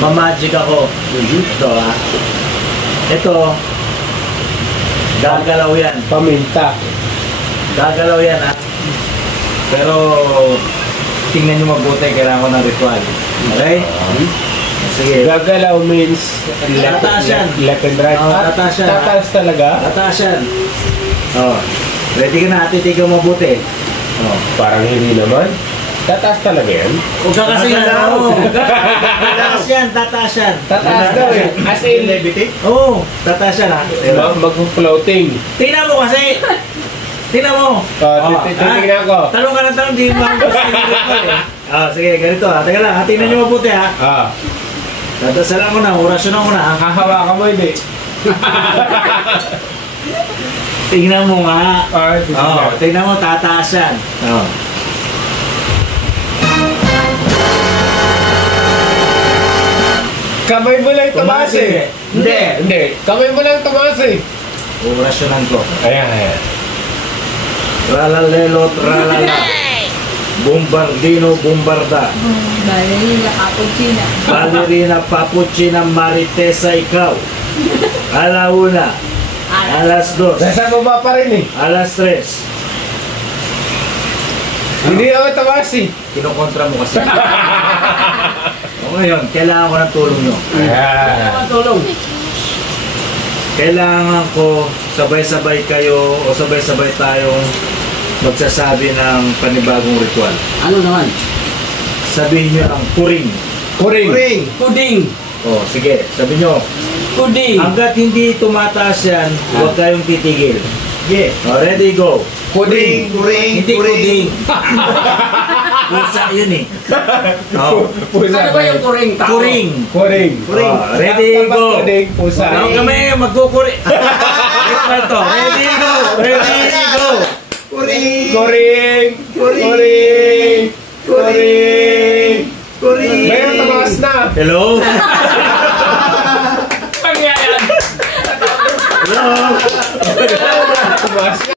Mamamagic ako. Ito ha. Ito. Gagalaw yan. Paminta. Gagalaw yan ha. Pero tingnan nyo mabuti, kailangan ko ng ritual. Okay? Sige. Gagalaw means Tataas yan. left and right. Tataas yan. Tataas talaga? Tataas yan. Ready ka na, titigaw mabuti. Parang hindi naman. Tataas talaga yan? Huwag ka kasi yan. Tataas yan, tataas yan. Tataas daw eh. As in levity? Oo, tataas yan ha. Mag-floating. Tingnan mo kasi. Tingnan mo. Titignan ko. Tanong ka ng tanong, di mo sige, ganito ha. Teka lang, tingnan nyo mabuti ha. Tatasalan ko na, orasyonan ko na ha. Hahawakan mo hindi. Tingnan mo nga. Tingnan mo, tataas yan. Kamay mo lang tumaas eh. Hindi. Kamay mo lang tumaas eh. Orasyonan ko. Ayan. Tralalelo, tralala. Bombardino, bombarda. Ballerina, cappuccina. Ballerina, papuchina, maritesa, ikaw. Alauna. Alas 2. Nasa baba pa rin eh. Alas 3. Hindi ako tumaas eh. Kinokontra mo kasi. O ngayon, kailangan ko ng tulong nyo. Kailangan ko sabay-sabay kayo o sabay-sabay tayong magsasabi ng panibagong ritual. Ano naman? Sabihin nyo ang kuring. Kuring. Puding. O sige, sabi nyo. Puding. Hanggat hindi tumataas yan, huwag kayong titigil. Yeah. O, ready, go. Kuring. Hindi kuring. Pusa yun eh. Ano ba yung kuring? Kuring. Kuring. Ready, go. Kuring, pusa. Ano kami magkukuring? Ito to. Ready, go. Ready, go. Kuring. Ngayon tumaas na. Hello? Pagyayan. Hello? Tumaas na.